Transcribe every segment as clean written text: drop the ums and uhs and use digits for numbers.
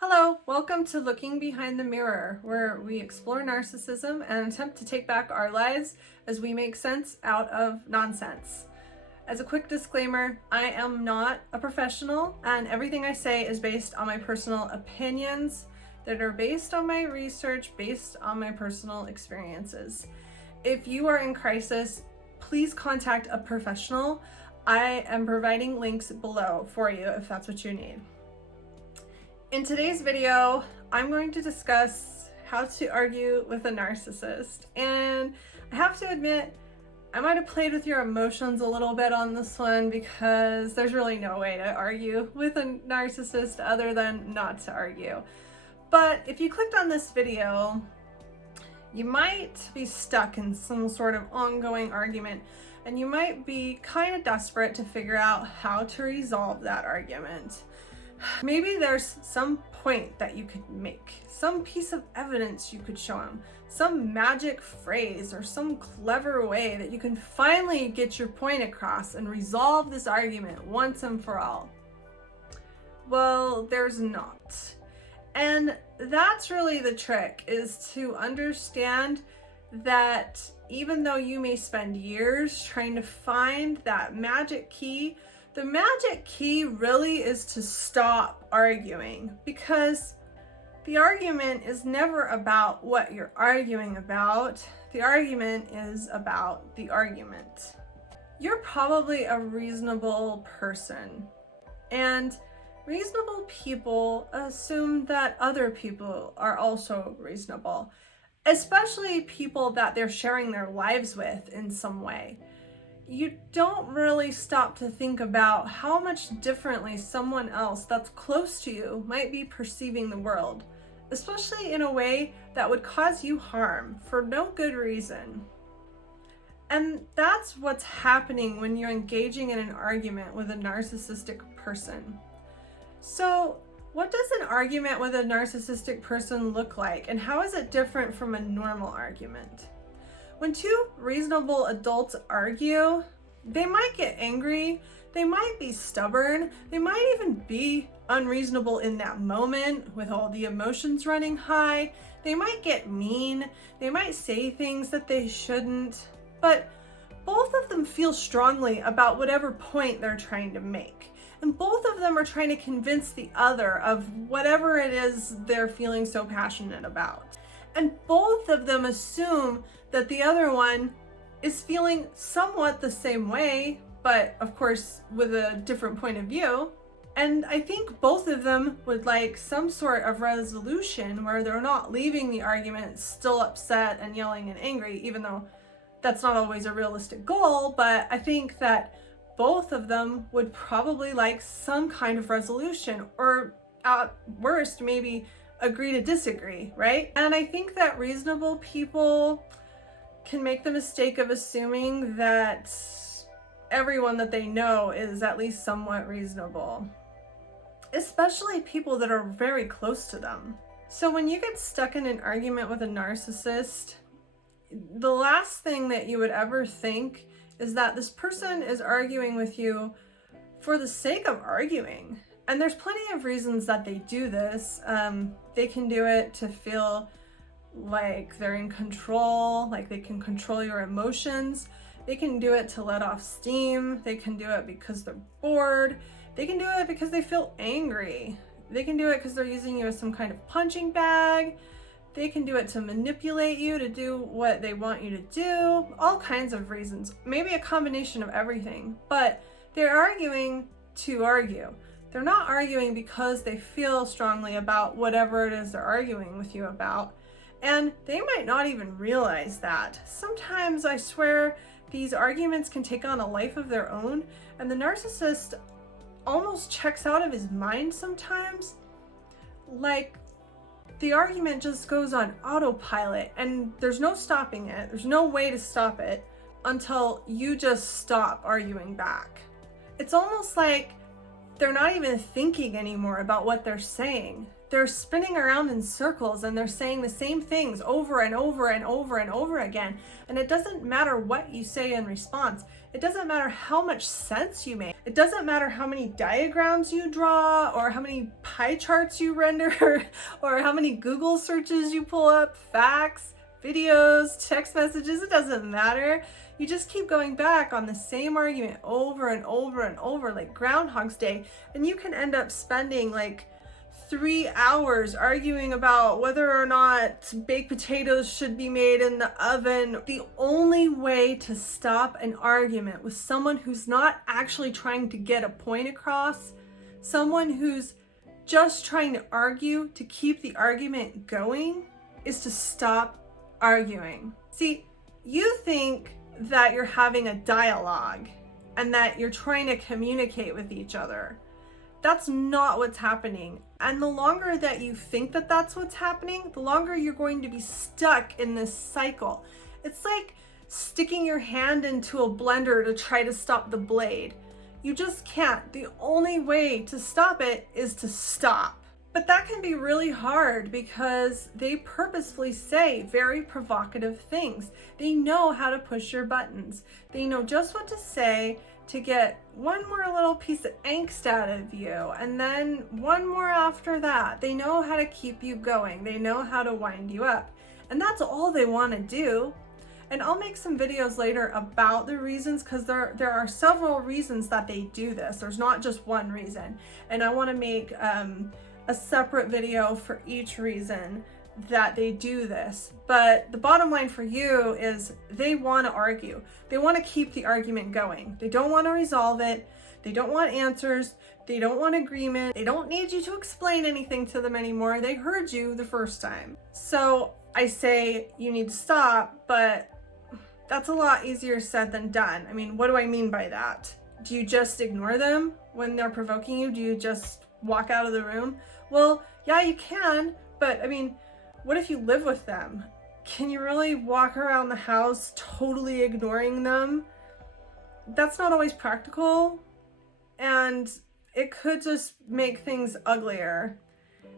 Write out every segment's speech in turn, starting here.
Hello, welcome to Looking Behind the Mirror, where we explore narcissism and attempt to take back our lives as we make sense out of nonsense. As a quick disclaimer, I am not a professional, and everything I say is based on my personal opinions that are based on my research, based on my personal experiences. If you are in crisis, please contact a professional. I am providing links below for you if that's what you need. In today's video, I'm going to discuss how to argue with a narcissist. And I have to admit, I might have played with your emotions a little bit on this one because there's really no way to argue with a narcissist other than not to argue. But if you clicked on this video, you might be stuck in some sort of ongoing argument, and you might be kind of desperate to figure out how to resolve that argument. Maybe there's some point that you could make, some piece of evidence you could show him, some magic phrase or some clever way that you can finally get your point across and resolve this argument once and for all. Well, there's not. And that's really the trick, is to understand that even though you may spend years trying to find that magic key, the magic key really is to stop arguing, because the argument is never about what you're arguing about. The argument is about the argument. You're probably a reasonable person, and reasonable people assume that other people are also reasonable, especially people that they're sharing their lives with in some way. You don't really stop to think about how much differently someone else that's close to you might be perceiving the world, especially in a way that would cause you harm for no good reason. And that's what's happening when you're engaging in an argument with a narcissistic person. So, what does an argument with a narcissistic person look like, and how is it different from a normal argument? When two reasonable adults argue, they might get angry, they might be stubborn, they might even be unreasonable in that moment with all the emotions running high, they might get mean, they might say things that they shouldn't, but both of them feel strongly about whatever point they're trying to make. And both of them are trying to convince the other of whatever it is they're feeling so passionate about. And both of them assume that the other one is feeling somewhat the same way, but of course with a different point of view. And I think both of them would like some sort of resolution where they're not leaving the argument still upset and yelling and angry, even though that's not always a realistic goal. But I think that both of them would probably like some kind of resolution, or at worst, maybe agree to disagree, right? And I think that reasonable people can make the mistake of assuming that everyone that they know is at least somewhat reasonable, especially people that are very close to them. So when you get stuck in an argument with a narcissist, the last thing that you would ever think is that this person is arguing with you for the sake of arguing. And there's plenty of reasons that they do this. They can do it to feel like they're in control, like they can control your emotions. They can do it to let off steam. They can do it because they're bored. They can do it because they feel angry. They can do it because they're using you as some kind of punching bag. They can do it to manipulate you to do what they want you to do. All kinds of reasons. Maybe a combination of everything. But they're arguing to argue. They're not arguing because they feel strongly about whatever it is they're arguing with you about. And they might not even realize that. Sometimes, I swear, these arguments can take on a life of their own, and the narcissist almost checks out of his mind sometimes. Like, the argument just goes on autopilot, and there's no stopping it. There's no way to stop it until you just stop arguing back. It's almost like they're not even thinking anymore about what they're saying. They're spinning around in circles and they're saying the same things over and over and over and over again. And it doesn't matter what you say in response. It doesn't matter how much sense you make. It doesn't matter how many diagrams you draw or how many pie charts you render or how many Google searches you pull up, facts, videos, text messages. It doesn't matter. You just keep going back on the same argument over and over and over, like Groundhog's Day. And you can end up spending like 3 hours arguing about whether or not baked potatoes should be made in the oven. The only way to stop an argument with someone who's not actually trying to get a point across, someone who's just trying to argue to keep the argument going, is to stop arguing. See, you think that you're having a dialogue and that you're trying to communicate with each other. That's not what's happening. And the longer that you think that that's what's happening, the longer you're going to be stuck in this cycle. It's like sticking your hand into a blender to try to stop the blade. You just can't. The only way to stop it is to stop. But that can be really hard because they purposefully say very provocative things. They know how to push your buttons. They know just what to say to get one more little piece of angst out of you, and then one more after that. They know how to keep you going. They know how to wind you up. And that's all they want to do. And I'll make some videos later about the reasons, because there are several reasons that they do this. There's not just one reason. And I want to make a separate video for each reason that they do this. But the bottom line for you is they want to argue. They want to keep the argument going. They don't want to resolve it. They don't want answers. They don't want agreement. They don't need you to explain anything to them anymore. They heard you the first time. So I say you need to stop, but that's a lot easier said than done. I mean, what do I mean by that? Do you just ignore them when they're provoking you? Do you just walk out of the room? Well, yeah, you can, but I mean, what if you live with them? Can you really walk around the house totally ignoring them? That's not always practical, and it could just make things uglier.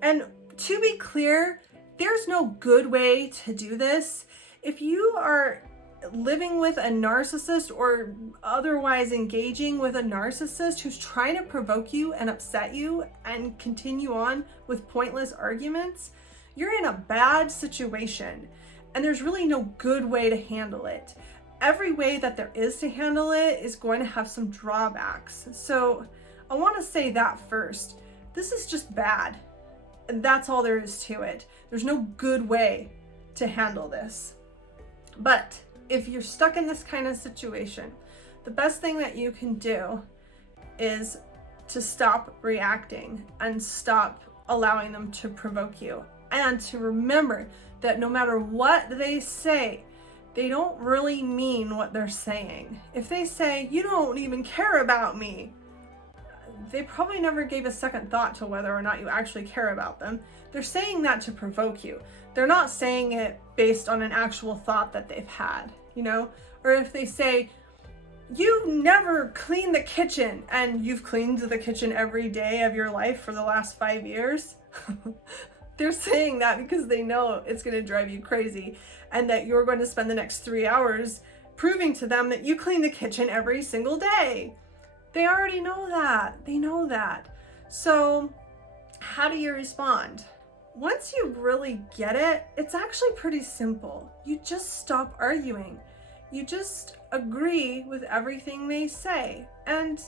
And to be clear, there's no good way to do this. If you are living with a narcissist or otherwise engaging with a narcissist who's trying to provoke you and upset you and continue on with pointless arguments, you're in a bad situation, and there's really no good way to handle it. Every way that there is to handle it is going to have some drawbacks. So I want to say that first. This is just bad, and that's all there is to it. There's no good way to handle this. But if you're stuck in this kind of situation, the best thing that you can do is to stop reacting and stop allowing them to provoke you. And to remember that no matter what they say, they don't really mean what they're saying. If they say, "You don't even care about me," they probably never gave a second thought to whether or not you actually care about them. They're saying that to provoke you. They're not saying it based on an actual thought that they've had, you know? Or if they say, "You never clean the kitchen," and you've cleaned the kitchen every day of your life for the last 5 years. They're saying that because they know it's going to drive you crazy and that you're going to spend the next 3 hours proving to them that you clean the kitchen every single day. They already know that. They know that. So how do you respond? Once you really get it, it's actually pretty simple. You just stop arguing. You just agree with everything they say. And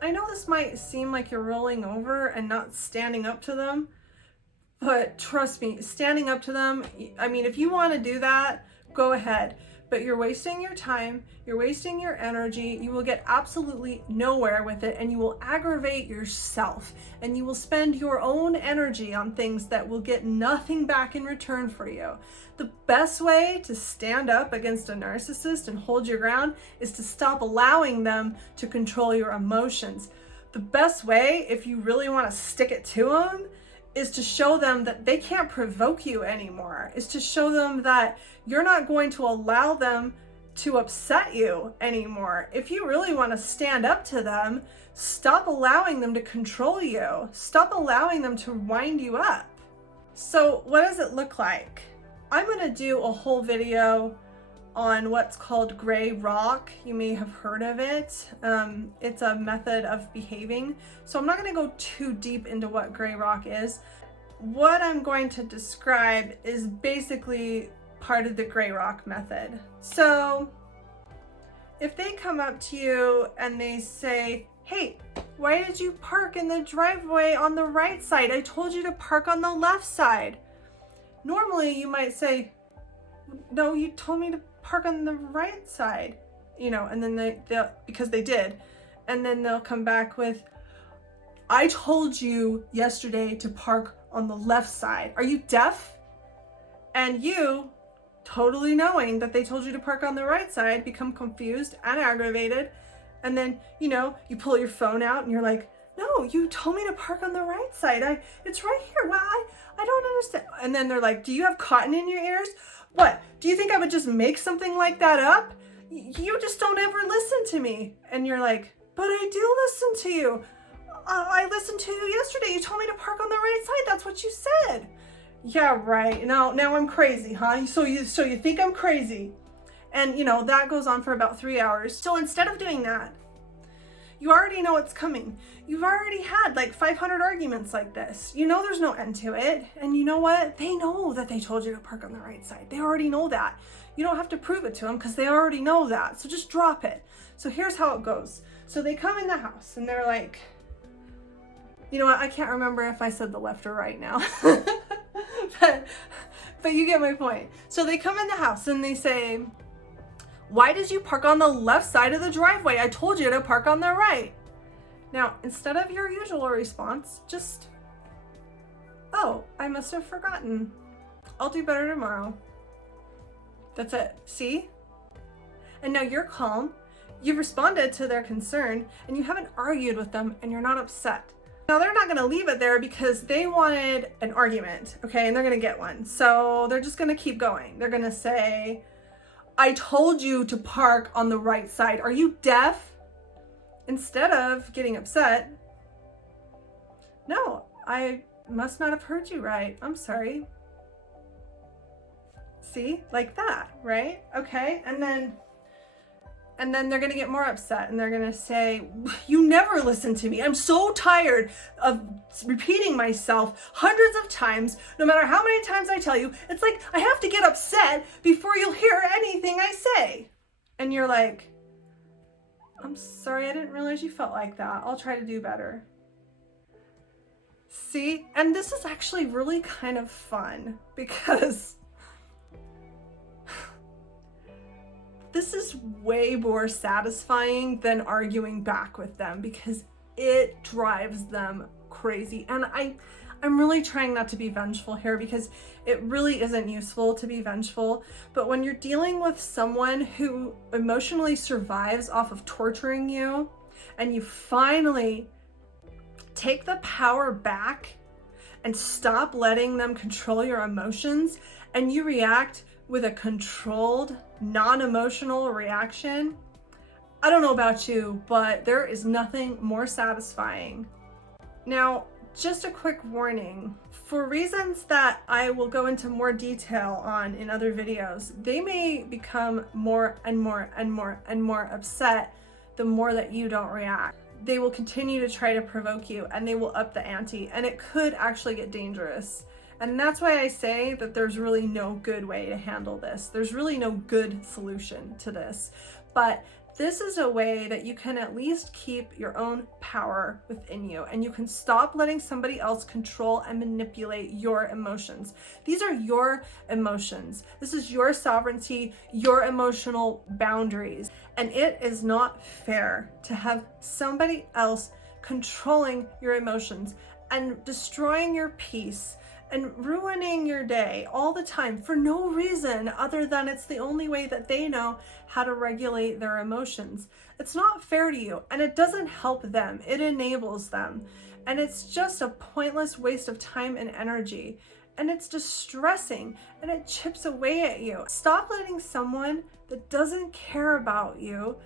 I know this might seem like you're rolling over and not standing up to them, but trust me, standing up to them, I mean, if you want to do that, go ahead. But you're wasting your time, you're wasting your energy, you will get absolutely nowhere with it, and you will aggravate yourself, and you will spend your own energy on things that will get nothing back in return for you. The best way to stand up against a narcissist and hold your ground is to stop allowing them to control your emotions. The best way, if you really want to stick it to them, is to show them that they can't provoke you anymore, is to show them that you're not going to allow them to upset you anymore. If you really want to stand up to them, stop allowing them to control you. Stop allowing them to wind you up. So what does it look like? I'm going to do a whole video on what's called gray rock. You may have heard of it. It's a method of behaving. So I'm not going to go too deep into what gray rock is. What I'm going to describe is basically part of the gray rock method. So if they come up to you and they say, hey, why did you park in the driveway on the right side? I told you to park on the left side. Normally you might say, no, you told me to park on the right side, and then they'll, because they did. And then they'll come back with, I told you yesterday to park on the left side. Are you deaf? And you, totally knowing that they told you to park on the right side, become confused and aggravated. And then, you pull your phone out and you're like, no, you told me to park on the right side. It's right here. Well, I don't understand. And then they're like, do you have cotton in your ears? What? Do you think I would just make something like that up? You just don't ever listen to me. And you're like, but I do listen to you. I listened to you yesterday. You told me to park on the right side. That's what you said. Yeah, right. Now I'm crazy, huh? So you think I'm crazy. And that goes on for about 3 hours. So instead of doing that, you already know what's coming. You've already had like 500 arguments like this. There's no end to it. And you know what? They know that they told you to park on the right side. They already know that. You don't have to prove it to them because they already know that. So just drop it. So here's how it goes. So they come in the house and they're like, you know what? I can't remember if I said the left or right now. but you get my point. So they come in the house and they say, why did you park on the left side of the driveway? I told you to park on the right. Now, instead of your usual response, just, oh, I must have forgotten. I'll do better tomorrow. That's it. See? And now you're calm. You've responded to their concern and you haven't argued with them and you're not upset. Now they're not going to leave it there because they wanted an argument, okay? And they're going to get one. So they're just going to keep going. They're going to say, I told you to park on the right side. Are you deaf? Instead of getting upset, no, I must not have heard you right. I'm sorry. See, like that, right? Okay, and then they're gonna get more upset and they're gonna say, you never listen to me. I'm so tired of repeating myself hundreds of times. No matter how many times I tell you, it's like I have to get upset before you'll hear anything I say. And you're like, I'm sorry, I didn't realize you felt like that. I'll try to do better. See? And this is actually really kind of fun because this is way more satisfying than arguing back with them because it drives them crazy. And I'm really trying not to be vengeful here because it really isn't useful to be vengeful. But when you're dealing with someone who emotionally survives off of torturing you and you finally take the power back and stop letting them control your emotions and you react with a controlled, non-emotional reaction, I don't know about you, but there is nothing more satisfying. Now, just a quick warning, for reasons that I will go into more detail on in other videos, they may become more and more and more and more upset the more that you don't react. They will continue to try to provoke you and they will up the ante and it could actually get dangerous. And that's why I say that there's really no good way to handle this. There's really no good solution to this. But this is a way that you can at least keep your own power within you and you can stop letting somebody else control and manipulate your emotions. These are your emotions. This is your sovereignty, your emotional boundaries. And it is not fair to have somebody else controlling your emotions and destroying your peace and ruining your day all the time for no reason other than it's the only way that they know how to regulate their emotions. It's not fair to you and it doesn't help them. It enables them. And it's just a pointless waste of time and energy. and it's distressing and it chips away at you. Stop letting someone that doesn't care about you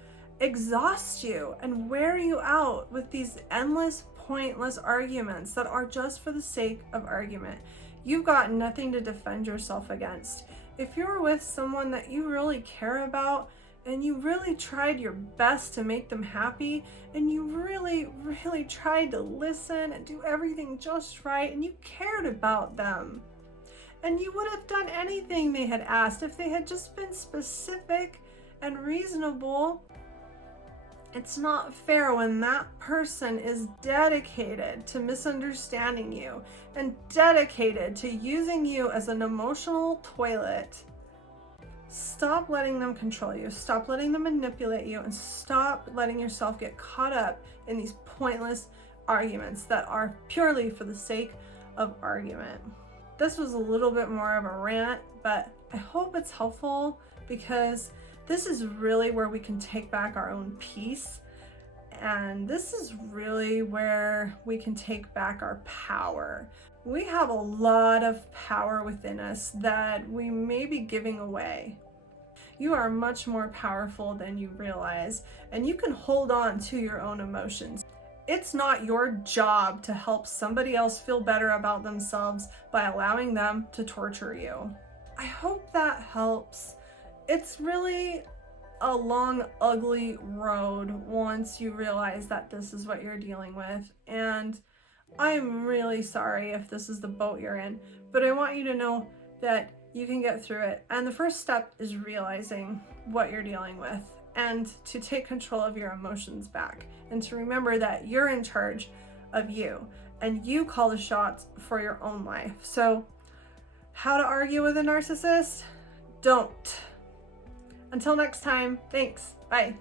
exhaust you and wear you out with these endless, pointless arguments that are just for the sake of argument. You've got nothing to defend yourself against. If you're with someone that you really care about and you really tried your best to make them happy, and you really, really tried to listen and do everything just right, and you cared about them, and you would have done anything they had asked if they had just been specific and reasonable, it's not fair when that person is dedicated to misunderstanding you and dedicated to using you as an emotional toilet. Stop letting them control you. Stop letting them manipulate you, and stop letting yourself get caught up in these pointless arguments that are purely for the sake of argument. This was a little bit more of a rant, but I hope it's helpful, because this is really where we can take back our own peace. And this is really where we can take back our power. We have a lot of power within us that we may be giving away. You are much more powerful than you realize, and you can hold on to your own emotions. It's not your job to help somebody else feel better about themselves by allowing them to torture you. I hope that helps. It's really a long, ugly road once you realize that this is what you're dealing with. And I'm really sorry if this is the boat you're in, but I want you to know that you can get through it. And the first step is realizing what you're dealing with, and to take control of your emotions back, and to remember that you're in charge of you and you call the shots for your own life. So, how to argue with a narcissist? Don't. Until next time, thanks. Bye.